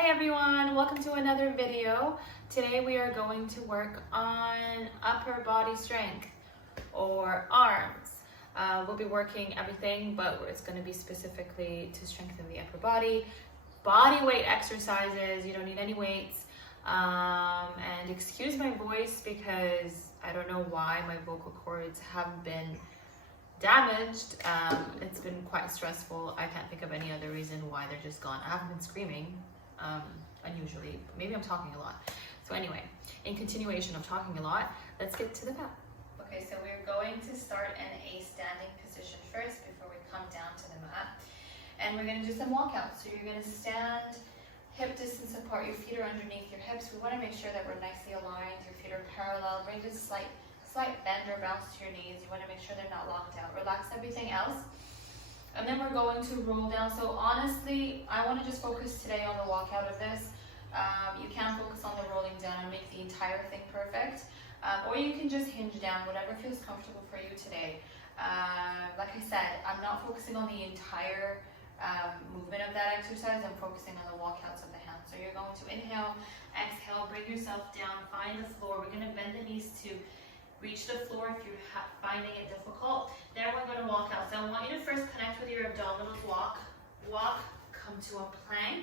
Hi everyone, welcome to another video. Today we are going to work on upper body strength or arms. We'll be working everything, but it's going to be specifically to strengthen the upper body. Body weight exercises, you don't need any weights. And excuse my voice because I don't know why my vocal cords have been damaged. It's been quite stressful. I can't think of any other reason why they're just gone. I haven't been screaming unusually, but maybe I'm talking a lot. So anyway, in continuation of talking a lot, let's get to the mat. Okay, so we're going to start in a standing position first before we come down to the mat. And we're going to do some walkouts. So you're going to stand hip distance apart. Your feet are underneath your hips. We want to make sure that we're nicely aligned. Your feet are parallel. Bring just a slight bend or bounce to your knees. You want to make sure they're not locked out. Relax everything else. And then we're going to roll down. So honestly, I want to just focus today on the walkout of this. You can focus on the rolling down and make the entire thing perfect. Or you can just hinge down, whatever feels comfortable for you today. Like I said, I'm not focusing on the entire movement of that exercise. I'm focusing on the walkouts of the hands. So you're going to inhale, exhale, bring yourself down, find the floor. We're going to bend the knees to reach the floor if you're finding it difficult. Then we're going to walk out. So I want you to first connect with your abdominals. Walk, come to a plank.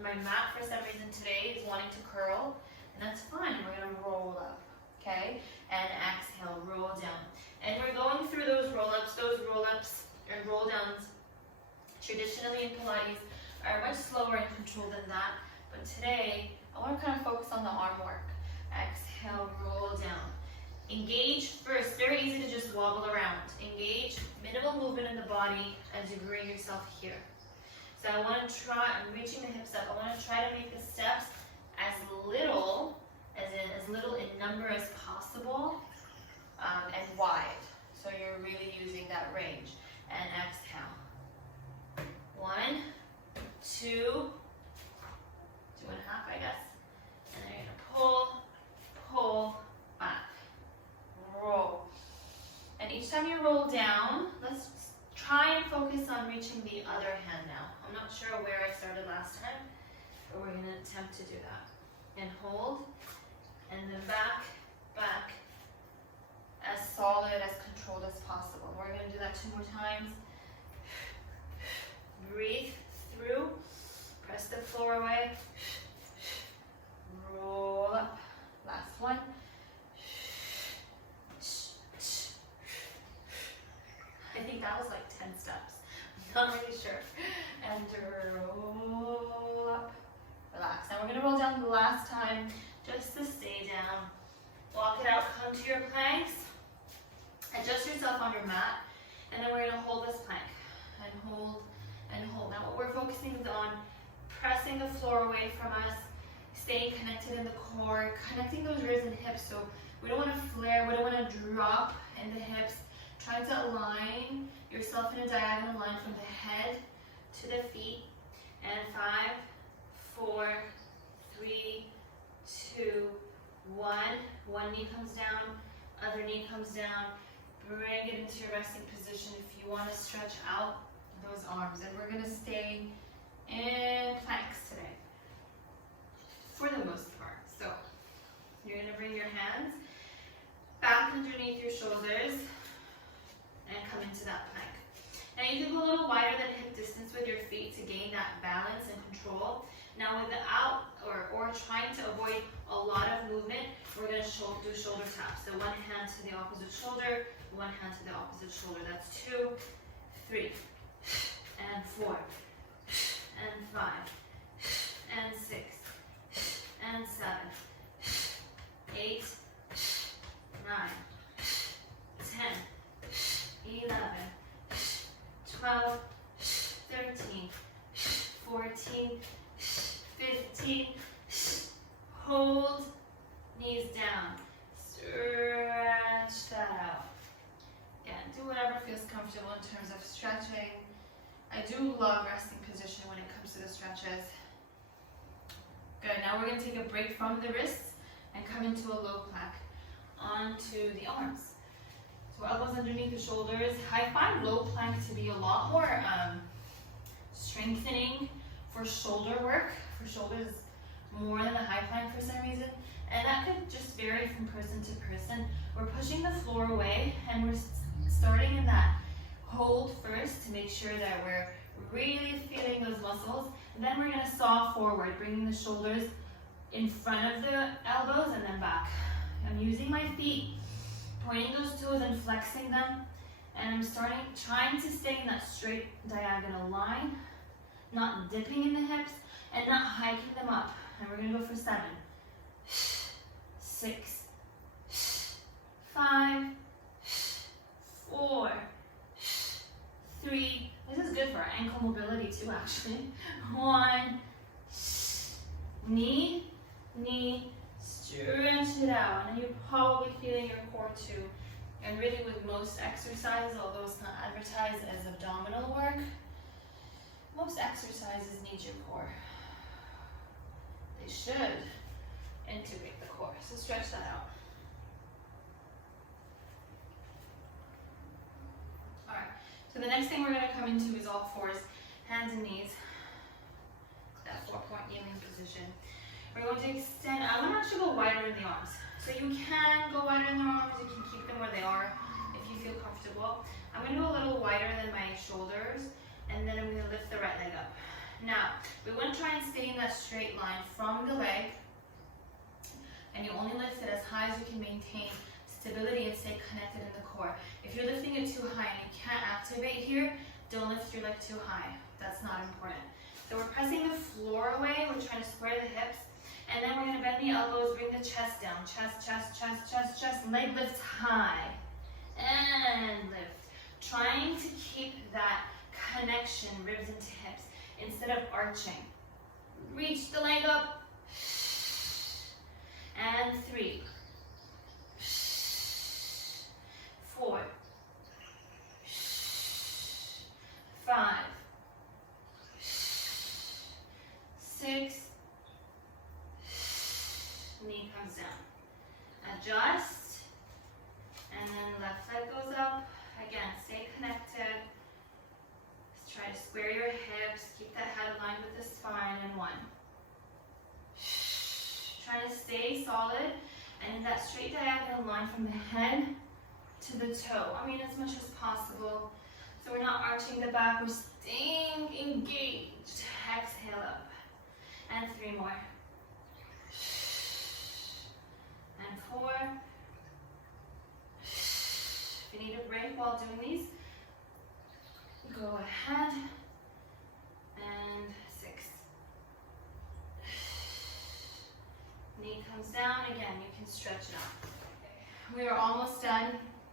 My mat for some reason today is wanting to curl, and that's fine. We're going to roll up, okay? And exhale, roll down. And we're going through those roll-ups and roll-downs. Traditionally in Pilates are much slower and controlled than that, but today I want to kind of focus on the arm work. Exhale, roll down. Engage first. Very easy to just wobble around. Engage, minimal movement in the body as you bring yourself here. So I want to try, I'm reaching the hips up. I want to try to make the steps as little in number as possible, and wide. So you're really using that range. And exhale. 1, 2, 2.5, I guess. And then you're going to pull, back, roll. And each time you roll down, let's try and focus on reaching the other hand now. I'm not sure where I started last time, but we're going to attempt to do that. And hold, and then back, as solid, as controlled as possible. We're going to do that 2 more times. Breathe through, press the floor away, roll up. Last one. I think that was like 10 steps. I'm not really sure. And roll up, relax. Now we're going to roll down the last time just to stay down. Walk it out, come to your planks. Adjust yourself on your mat. And then we're going to hold this plank. And hold, and hold. Now what we're focusing is on pressing the floor away from us, staying connected in the core, connecting those ribs and hips. So we don't want to flare, we don't want to drop in the hips. Try to align yourself in a diagonal line from the head to the feet. And 5, 4, 3, 2, 1. One knee comes down, other knee comes down. Bring it into your resting position if you want to stretch out those arms. And we're going to stay in planks today, for the most part. So you're going to bring your hands back underneath your shoulders and come into that plank. Now you can go a little wider than hip distance with your feet to gain that balance and control. Now without or trying to avoid a lot of movement, we're going to do shoulder taps. So one hand to the opposite shoulder, one hand to the opposite shoulder. That's 2, 3, and 4, and 5, and 6, and 7, 8, 9, 10, 11, 12, 13, 14, 15. Hold, knees down. Stretch that out. Again, do whatever feels comfortable in terms of stretching. I do love resting position when it comes to the stretches. Good, now we're going to take a break from the wrists and come into a low plank onto the arms. So elbows underneath the shoulders. I find low plank to be a lot more strengthening for shoulder work. For shoulders more than the high plank for some reason. And that could just vary from person to person. We're pushing the floor away and we're starting in that hold first to make sure that we're really feeling those muscles. And then we're gonna saw forward, bringing the shoulders in front of the elbows and then back. I'm using my feet, pointing those toes and flexing them. And I'm trying to stay in that straight diagonal line, not dipping in the hips and not hiking them up. And we're gonna go for 7, 6, 5, 4, 3. This is good for ankle mobility too, actually. 1, knee, stretch it out. And you're probably feeling your core too. And really with most exercises, although it's not advertised as abdominal work, most exercises need your core. They should integrate the core. So stretch that out. Alright, so the next thing we're going to come into is all fours, hands and knees. That 4-point kneeling position. We're going to extend, I'm going to actually go wider in the arms. So you can go wider in the arms, you can keep them where they are if you feel comfortable. I'm going to go a little wider than my shoulders, and then I'm going to lift the right leg up. Now, we want to try and stay in that straight line from the leg, and you only lift it as high as you can maintain stability and stay connected in the core. If you're lifting it too high and you can't activate here, don't lift your leg too high. That's not important. So we're pressing the floor away, we're trying to square the hips, and then we're going to bend the elbows, bring the chest down. Chest, leg lift high, and lift. Trying to keep that connection, ribs into hips, instead of arching. Reach the leg up, and 3, 4, 5, 6, knee comes down. Adjust, and then left leg goes up. Again, stay connected. Try to square your hips, keep that head aligned with the spine, and 1. Try to stay solid and in that straight diagonal line from the head to the toe. I mean, as much as possible. So we're not arching the back, we're staying engaged. Exhale up. And 3 more. And 4. If you need a break while doing these, go ahead. And 6. Knee comes down. Again, you can stretch it out. We are almost done.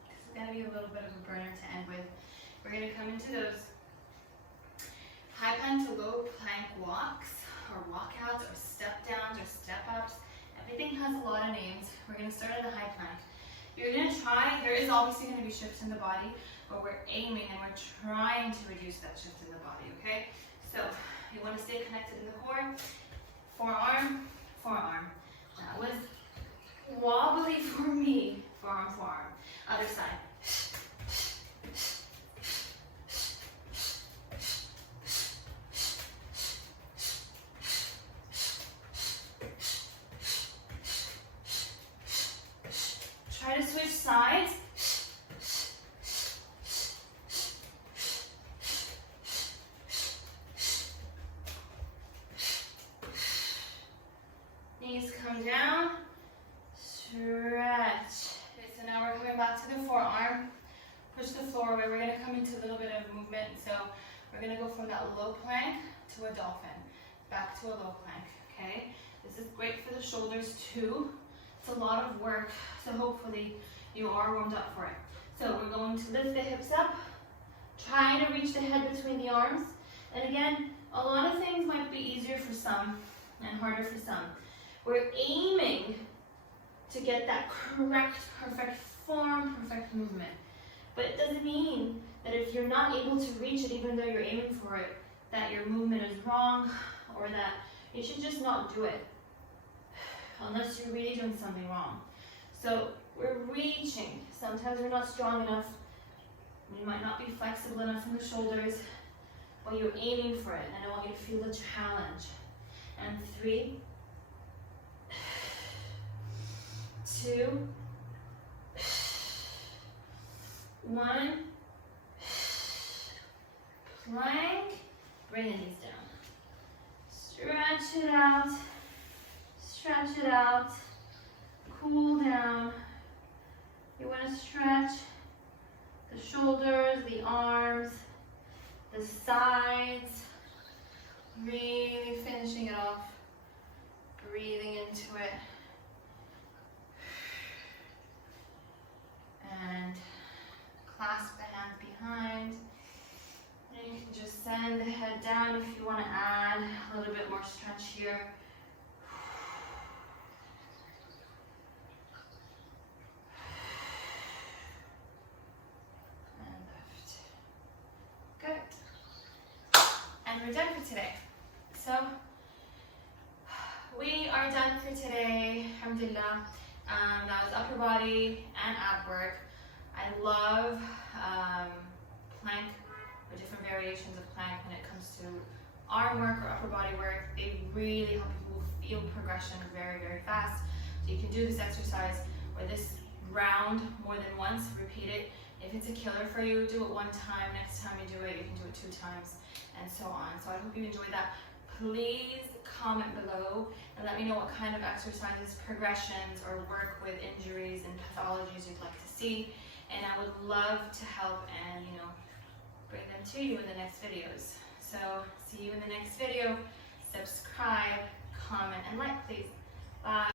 This is going to be a little bit of a burner to end with. We're going to come into those high plank to low plank walks, or walkouts, or step downs, or step ups. Everything has a lot of names. We're going to start at a high plank. You're going to try, there is obviously going to be shifts in the body, but we're aiming and we're trying to reduce that shift in the body, okay? So you want to stay connected in the core. Forearm, forearm. That was wobbly for me. Forearm, forearm. Other side. Try to switch sides. Knees come down. Stretch. Okay, so now we're coming back to the forearm. Push the floor away. We're going to come into a little bit of movement. So we're going to go from that low plank to a dolphin. Back to a low plank. Okay? This is great for the shoulders too. It's a lot of work, so hopefully you are warmed up for it. So we're going to lift the hips up, try to reach the head between the arms. And again, a lot of things might be easier for some and harder for some. We're aiming to get that correct, perfect form, perfect movement. But it doesn't mean that if you're not able to reach it, even though you're aiming for it, that your movement is wrong, or that you should just not do it. Unless you're really doing something wrong. So we're reaching. Sometimes we're not strong enough. We might not be flexible enough in the shoulders. but you're aiming for it. And I want you to feel the challenge. And 3, 2, 1. Plank. Bring the knees down. Stretch it out. Stretch it out. Cool down. You want to stretch the shoulders, the arms, the sides. Really finishing it off. Breathing into it. And clasp the hands behind. And you can just send the head down if you want to add a little bit more stretch here. And lift. Good. And we're done for today. So we are done for today. Alhamdulillah. That was upper body and ab work. I love plank or different variations of plank when it comes to arm work or upper body work. They really help people feel progression very, very fast. So you can do this exercise or this round more than once, repeat it. If it's a killer for you, do it 1 time. Next time you do it, you can do it 2 times, and so on. So I hope you enjoyed that. Please comment below and let me know what kind of exercises, progressions, or work with injuries and pathologies you'd like to see. And I would love to help and, bring them to you in the next videos. So see you in the next video. Subscribe, comment, and like, please. Bye.